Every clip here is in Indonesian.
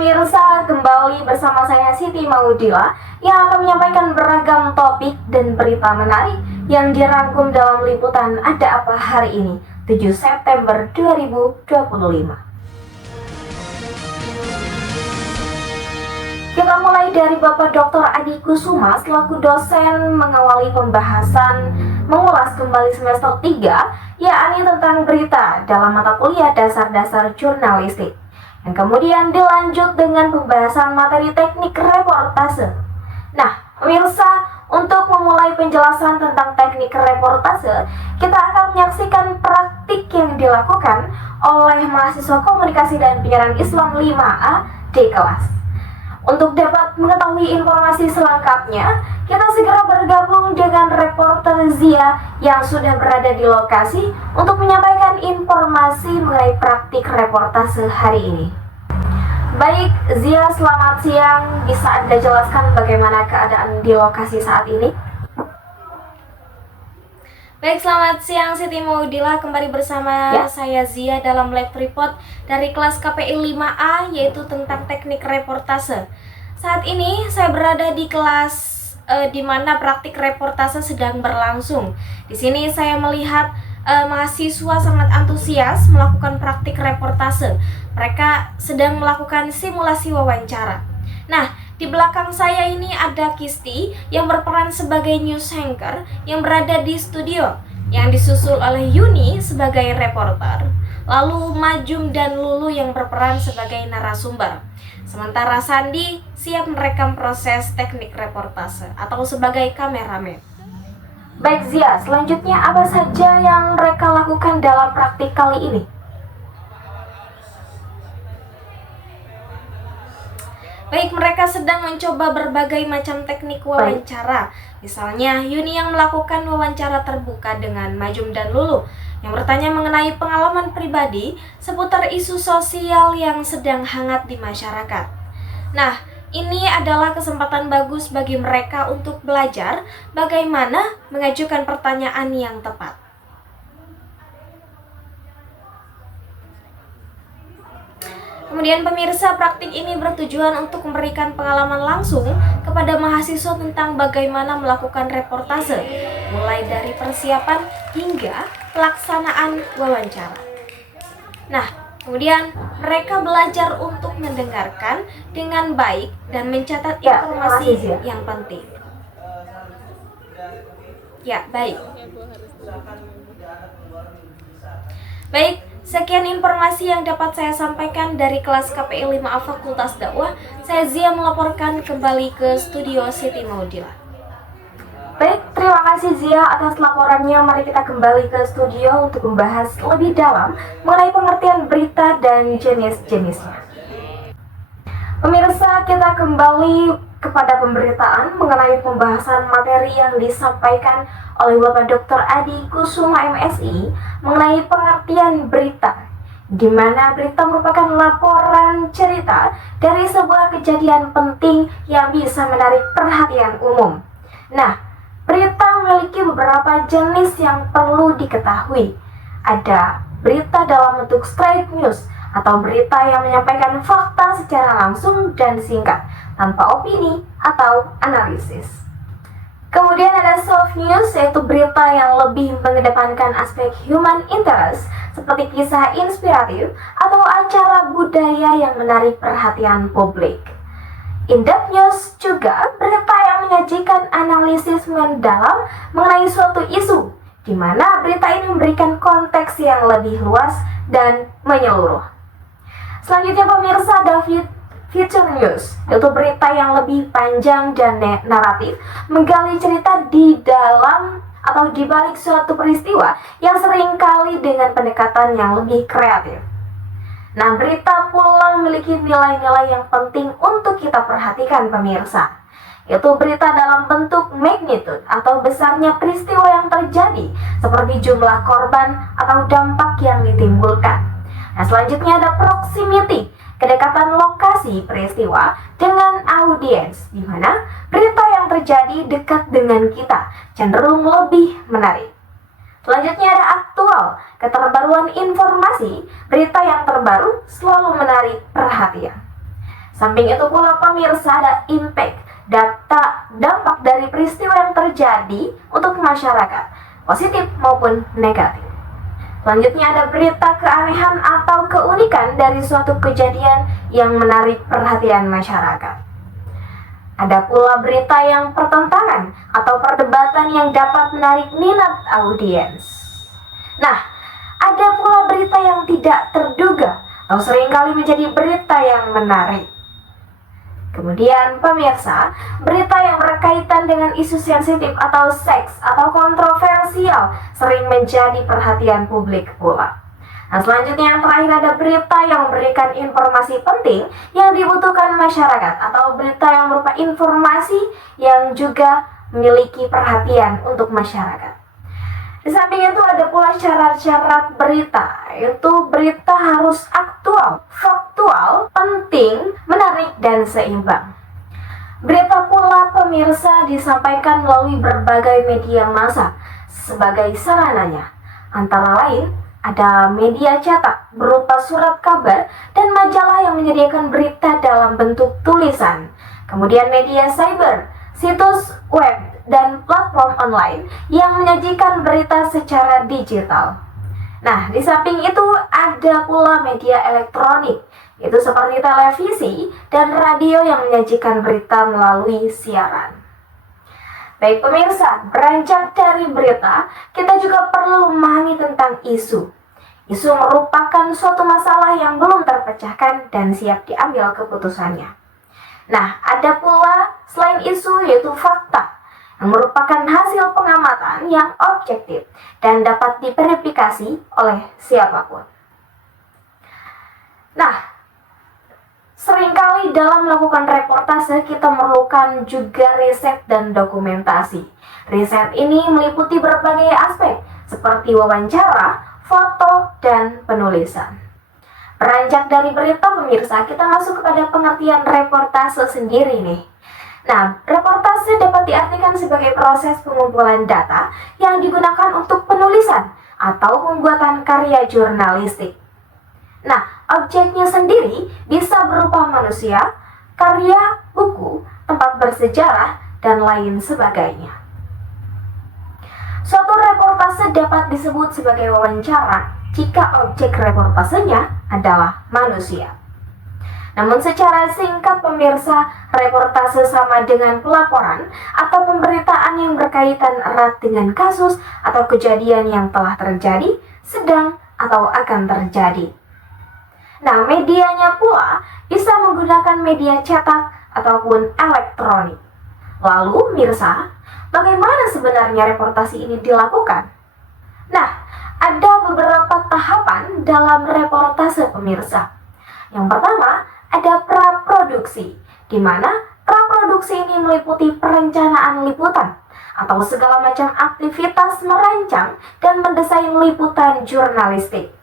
pemirsa, kembali bersama saya Siti Maudila yang akan menyampaikan beragam topik dan berita menarik yang dirangkum dalam liputan Ada Apa Hari Ini, 7 September 2025. Kita mulai dari Bapak Dr. Adi Kusuma selaku dosen mengawali pembahasan mengulas kembali semester 3, yakni tentang berita dalam mata kuliah dasar-dasar jurnalistik. Yang kemudian dilanjut dengan pembahasan materi teknik reportase. Nah, pemirsa, untuk memulai penjelasan tentang teknik reportase, kita akan menyaksikan praktik yang dilakukan oleh mahasiswa komunikasi dan penyiaran Islam 5A di kelas. Untuk dapat mengetahui informasi selengkapnya, kita segera bergabung dengan reporter Zia yang sudah berada di lokasi untuk menyampaikan informasi mengenai praktik reportase hari ini. Baik, Zia, selamat siang. Bisa Anda jelaskan bagaimana keadaan di lokasi saat ini? Baik, selamat siang Siti Maudila, kembali bersama saya Zia dalam live report dari kelas KPI 5A, yaitu tentang teknik reportase. Saat ini saya berada di kelas di mana praktik reportase sedang berlangsung. Di sini saya melihat mahasiswa sangat antusias melakukan praktik reportase. Mereka sedang melakukan simulasi wawancara. Nah, di belakang saya ini ada Kisti yang berperan sebagai news anchor yang berada di studio, yang disusul oleh Yuni sebagai reporter, lalu Majum dan Lulu yang berperan sebagai narasumber. Sementara Sandi siap merekam proses teknik reportase atau sebagai kameramen. Baik Zia, selanjutnya apa saja yang mereka lakukan dalam praktik kali ini? Baik, mereka sedang mencoba berbagai macam teknik wawancara. Misalnya, Yuni yang melakukan wawancara terbuka dengan Majum dan Lulu yang bertanya mengenai pengalaman pribadi seputar isu sosial yang sedang hangat di masyarakat. Nah, ini adalah kesempatan bagus bagi mereka untuk belajar bagaimana mengajukan pertanyaan yang tepat. Kemudian pemirsa, praktik ini bertujuan untuk memberikan pengalaman langsung kepada mahasiswa tentang bagaimana melakukan reportase, mulai dari persiapan hingga pelaksanaan wawancara. Nah, kemudian mereka belajar untuk mendengarkan dengan baik dan mencatat informasi yang penting. Ya, baik. Baik, sekian informasi yang dapat saya sampaikan dari kelas KPI 5A Fakultas Dakwah. Saya Zia melaporkan kembali ke studio Siti Maudila. Baik, terima kasih Zia atas laporannya. Mari kita kembali ke studio untuk membahas lebih dalam mengenai pengertian berita dan jenis-jenisnya. Pemirsa, kita kembali kepada pemberitaan mengenai pembahasan materi yang disampaikan oleh Bapak Dr. Adi Kusuma MSI mengenai pengertian berita, di mana berita merupakan laporan cerita dari sebuah kejadian penting yang bisa menarik perhatian umum. Nah, berita memiliki beberapa jenis yang perlu diketahui. Ada berita dalam bentuk straight news atau berita yang menyampaikan fakta secara langsung dan singkat, tanpa opini atau analisis. Kemudian ada soft news, yaitu berita yang lebih mengedepankan aspek human interest, seperti kisah inspiratif atau acara budaya yang menarik perhatian publik. In-depth news juga berita yang menyajikan analisis mendalam mengenai suatu isu, di mana berita ini memberikan konteks yang lebih luas dan menyeluruh. Selanjutnya pemirsa, ada feature news, yaitu berita yang lebih panjang dan naratif, menggali cerita di dalam atau di balik suatu peristiwa yang seringkali dengan pendekatan yang lebih kreatif. Nah, berita pula memiliki nilai-nilai yang penting untuk kita perhatikan pemirsa, yaitu berita dalam bentuk magnitude atau besarnya peristiwa yang terjadi, seperti jumlah korban atau dampak yang ditimbulkan. Nah, selanjutnya ada proximity, kedekatan lokasi peristiwa dengan audiens, di mana berita yang terjadi dekat dengan kita cenderung lebih menarik. Selanjutnya ada aktual, keterbaruan informasi, berita yang terbaru selalu menarik perhatian. Samping itu pula pemirsa, ada dampak dari peristiwa yang terjadi untuk masyarakat, positif maupun negatif. Selanjutnya ada berita keanehan atau keunikan dari suatu kejadian yang menarik perhatian masyarakat. Ada pula berita yang pertentangan atau perdebatan yang dapat menarik minat audiens. Nah, ada pula berita yang tidak terduga atau seringkali menjadi berita yang menarik. Kemudian pemirsa, berita yang berkaitan dengan isu sensitif atau seks atau kontroversial sering menjadi perhatian publik pula. Nah, selanjutnya yang terakhir ada berita yang memberikan informasi penting yang dibutuhkan masyarakat atau berita yang berupa informasi yang juga memiliki perhatian untuk masyarakat. Di samping itu ada pula syarat-syarat berita, yaitu berita harus aktual, faktual, penting, menarik, dan seimbang. Berita pula pemirsa disampaikan melalui berbagai media massa sebagai sarananya. Antara lain, ada media cetak berupa surat kabar dan majalah yang menyediakan berita dalam bentuk tulisan. Kemudian media cyber, situs web, dan platform online yang menyajikan berita secara digital. Nah, di samping itu ada pula media elektronik, yaitu seperti televisi dan radio yang menyajikan berita melalui siaran. Baik pemirsa, beranjak dari berita, kita juga perlu memahami tentang isu. Isu merupakan suatu masalah yang belum terpecahkan dan siap diambil keputusannya. Nah, ada pula selain isu yaitu fakta, yang merupakan hasil pengamatan yang objektif dan dapat diverifikasi oleh siapapun. Nah, seringkali dalam melakukan reportase kita memerlukan juga riset dan dokumentasi. Riset ini meliputi berbagai aspek seperti wawancara, foto, dan penulisan. Beranjak dari berita pemirsa, kita masuk kepada pengertian reportase sendiri nih. Nah, reportase dapat diartikan sebagai proses pengumpulan data yang digunakan untuk penulisan atau pembuatan karya jurnalistik. Nah, objeknya sendiri bisa berupa manusia, karya, buku, tempat bersejarah, dan lain sebagainya. Suatu reportase dapat disebut sebagai wawancara jika objek reportasenya adalah manusia. Namun secara singkat pemirsa, reportase sama dengan pelaporan atau pemberitaan yang berkaitan erat dengan kasus atau kejadian yang telah terjadi, sedang, atau akan terjadi. Nah, medianya pula bisa menggunakan media cetak ataupun elektronik. Lalu, mirsa, bagaimana sebenarnya reportase ini dilakukan? Nah, ada beberapa tahapan dalam reportase pemirsa. Yang pertama, ada praproduksi, di mana praproduksi ini meliputi perencanaan liputan atau segala macam aktivitas merancang dan mendesain liputan jurnalistik.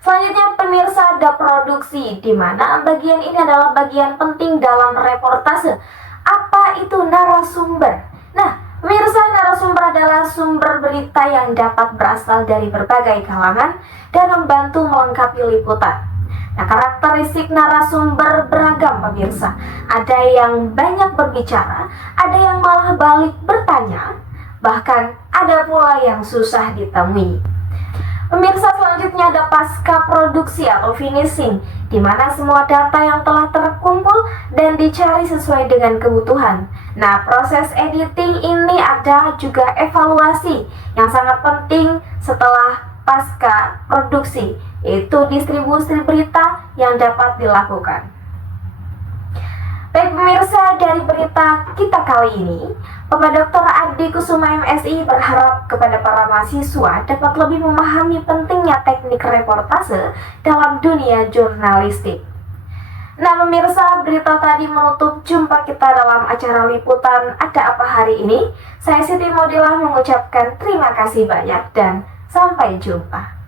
Selanjutnya pemirsa, ada produksi, di mana bagian ini adalah bagian penting dalam reportase. Apa itu narasumber? Nah, pemirsa, narasumber adalah sumber berita yang dapat berasal dari berbagai kalangan dan membantu melengkapi liputan. Nah, karakteristik narasumber beragam pemirsa. Ada yang banyak berbicara, ada yang malah balik bertanya, bahkan ada pula yang susah ditemui. Pemirsa, selanjutnya ada pasca produksi atau finishing, di mana semua data yang telah terkumpul dan dicari sesuai dengan kebutuhan. Nah, proses editing ini ada juga evaluasi yang sangat penting setelah pasca produksi, yaitu distribusi berita yang dapat dilakukan. Baik pemirsa, dari berita kita kali ini, Bapak Dr. Adi Kusuma MSI berharap kepada para mahasiswa dapat lebih memahami pentingnya teknik reportase dalam dunia jurnalistik. Nah pemirsa, berita tadi menutup jumpa kita dalam acara liputan Ada Apa Hari Ini. Saya Siti Modilah mengucapkan terima kasih banyak dan sampai jumpa.